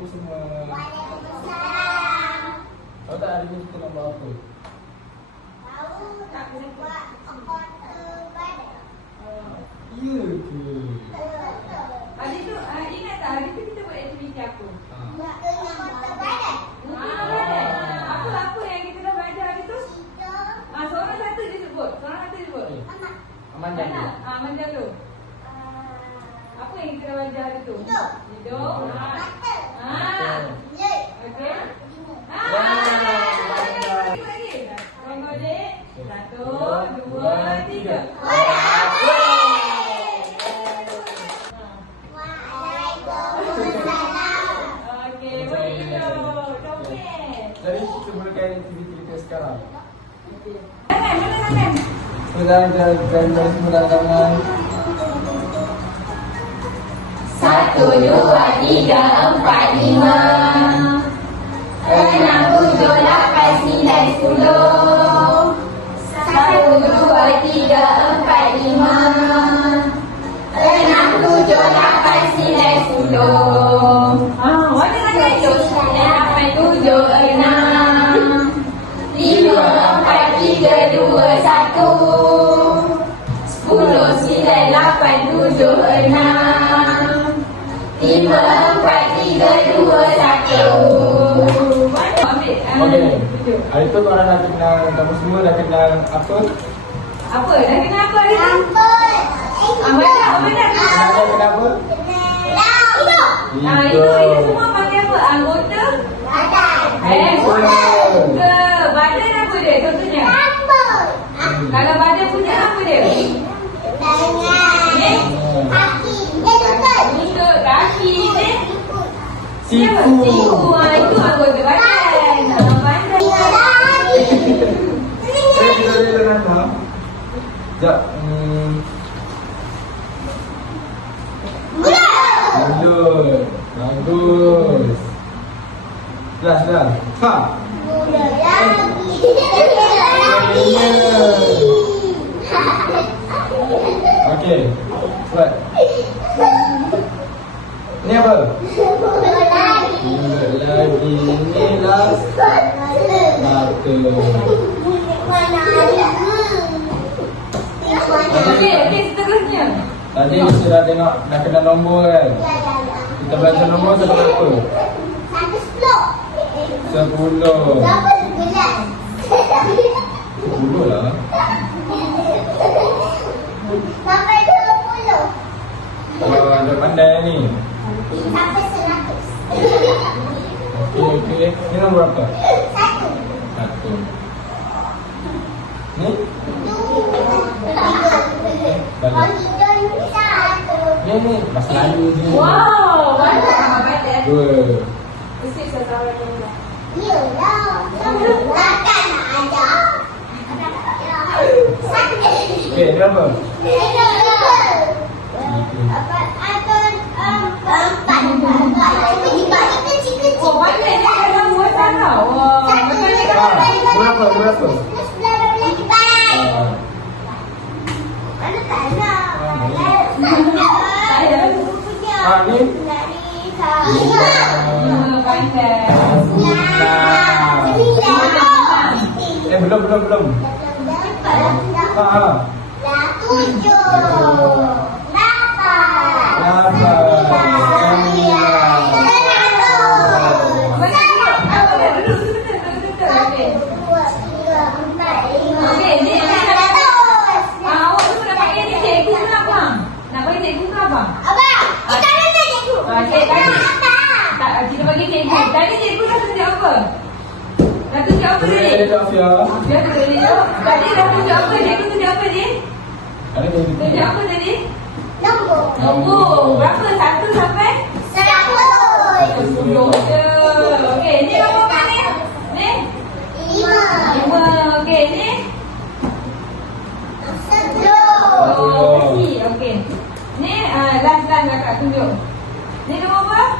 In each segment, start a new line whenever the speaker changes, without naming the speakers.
kamu semua.
Waalaikumsalam.
Tahu tak hari ni kita nak buat apa?
Tahu tak buat kotak badan?
Ya ke?
Hari tu, ah, ingat tak hari tu kita buat aktiviti apa?
Ha.
Buat kotak badan?
Ah, badan. Apa apa yang kita dah belajar hari tu?
Kita
Ah, seorang satu dia sebut. Seorang satu dia sebut.
Okey.
anak.
Aman
Mana?
jangan.
Ah, menjalu.
Ah,
Apa yang kita dah belajar hari tu?
Hidup.
Hidup. Ah.
Mata.
Ah.
Ye.
Okey.
Lima.
Ah. Lagi, lagi. Tunggu, Dek. Satu, dua, tiga.
Waalaikumsalam.
Okey, boleh hidup. Comel.
Jadi kita mulakan aktiviti kita sekarang.
Tangan, mana tangan?
Pegang dan dan dan semula tangan.
Satu, dua, tiga, empat, lima Enam, tujuh, lapan, sembilan, sepuluh dua, satu Sepuluh, sembilan, lapan, tujuh, enam Lima, empat, tiga, dua, satu
Okey.
tujuh.
Hari tu korang dah kenal, kamu semua dah kenal apa?
Apa? Dah kenal apa hari tu?
Ampun.
Ah, mana? Mana?
Kenal dah kenapa?
Hidup.
Ah, itu, itu semua panggil apa? Anggota?
Badan.
Eh,
Anggota.
anggota. Badan apa dia? Contohnya.
Rambut.
Kalau badan punya apa dia?
Tangan.
Eh?
Kaki. Eh, lutut.
Lutut, kaki ni.
Siku.
Siku. Ah, itu anggota badan.
Tiga lagi.
Saya boleh. Sekejap. Hmm. Mulut. Bagus. Dah, dah. Ha.
Lagi. Lagi.
Okey. Buat. Ni apa?
Lagi.
Lagi. Ni lah. Mata.
Mana ada?
Okey, okey, seterusnya.
Tadi kita dah tengok, dah kenal nombor kan? Kita belajar nombor sampai berapa?
Satu sepuluh.
Sepuluh.
Berapa sebelas?
Sepuluh lah.
Sampai dua puluh.
Oh, dah pandai ni.
Sampai seratus.
Okey, okey. Ni nombor berapa?
Satu.
Satu. Ni?
Dua. Tiga. Oh, tiga ni satu.
Ni ni. Masa lalu je.
Wow, banyak.
Dua.
Mesti tahu yang ni.
Takkan ada.
Okey, ni berapa?
Oh,
Ah, berapa? Berapa?
Sebelah lagi baik.
Ah,
Mana tak ada?
Saya.
Ah, ni?
Ah, pandai.
Eh, belum, belum, belum. Ha, ha.
Banyak ni. Apa dia? Duduk sebentar, duduk sebentar. Okey. Okey, ni Ah, awak tu nak pakai ni cikgu ke apa? Nak bagi cikgu ke apa? Ah, cikgu. Tak, kita bagi cikgu. Tadi cikgu dah tunjuk apa? Dah tunjuk apa tadi?
ada tak, Fia?
Dia tak boleh jawab. Tadi dah tunjuk apa? Cikgu tunjuk apa ni? Tunjuk apa tadi? Nombor. Berapa? Satu sampai? Sepuluh je. Okey, ni nombor apa ni? Ni? Lima. Okey, ni? Oh, mesti. Okey. Ni ah, last last kakak tunjuk. Ni nombor apa?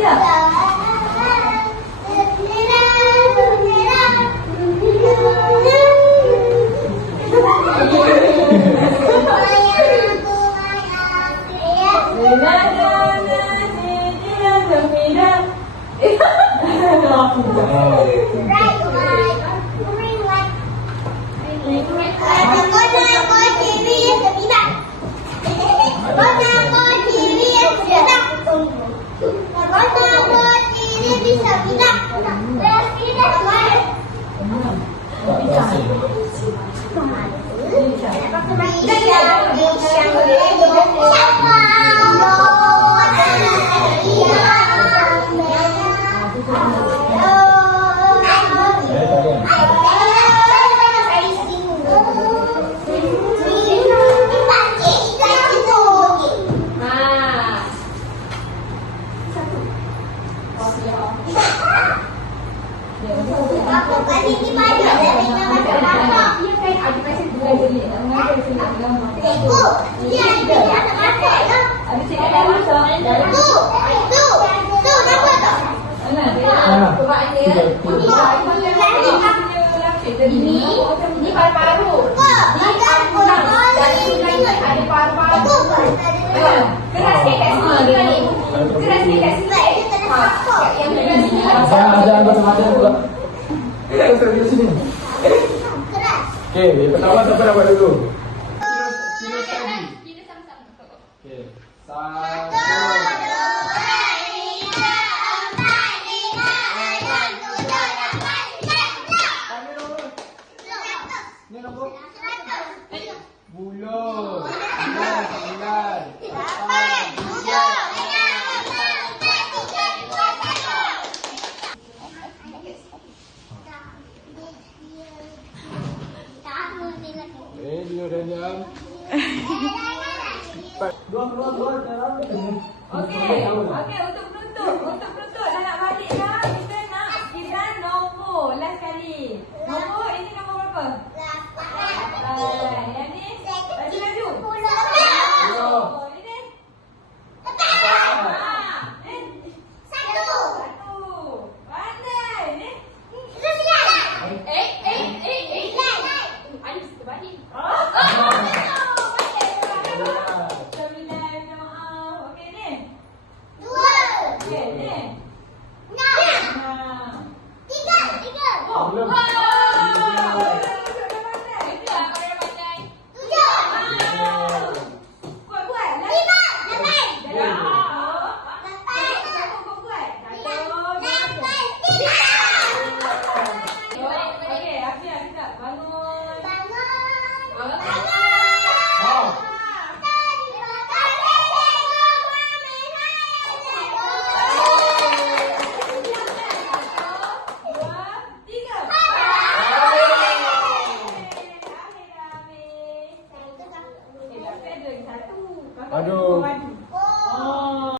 दिया Right. ni nombor
Kan,
cik kat?
Ah,
sini ada paru-paru.
Aku
Keras sikit kat sini kali. Keras sikit kat sini. Ha, sini.
Jangan jangan macam-macam pula. Eh, terus sini.
keras.
Okey, pertama siapa dapat dulu?
Kita sama-sama.
Okey.
Satu, dua,
Okey untuk penutup, untuk penutup dah nak balik dah. Kita nak kita nombor last kali. Nombor ini nombor berapa?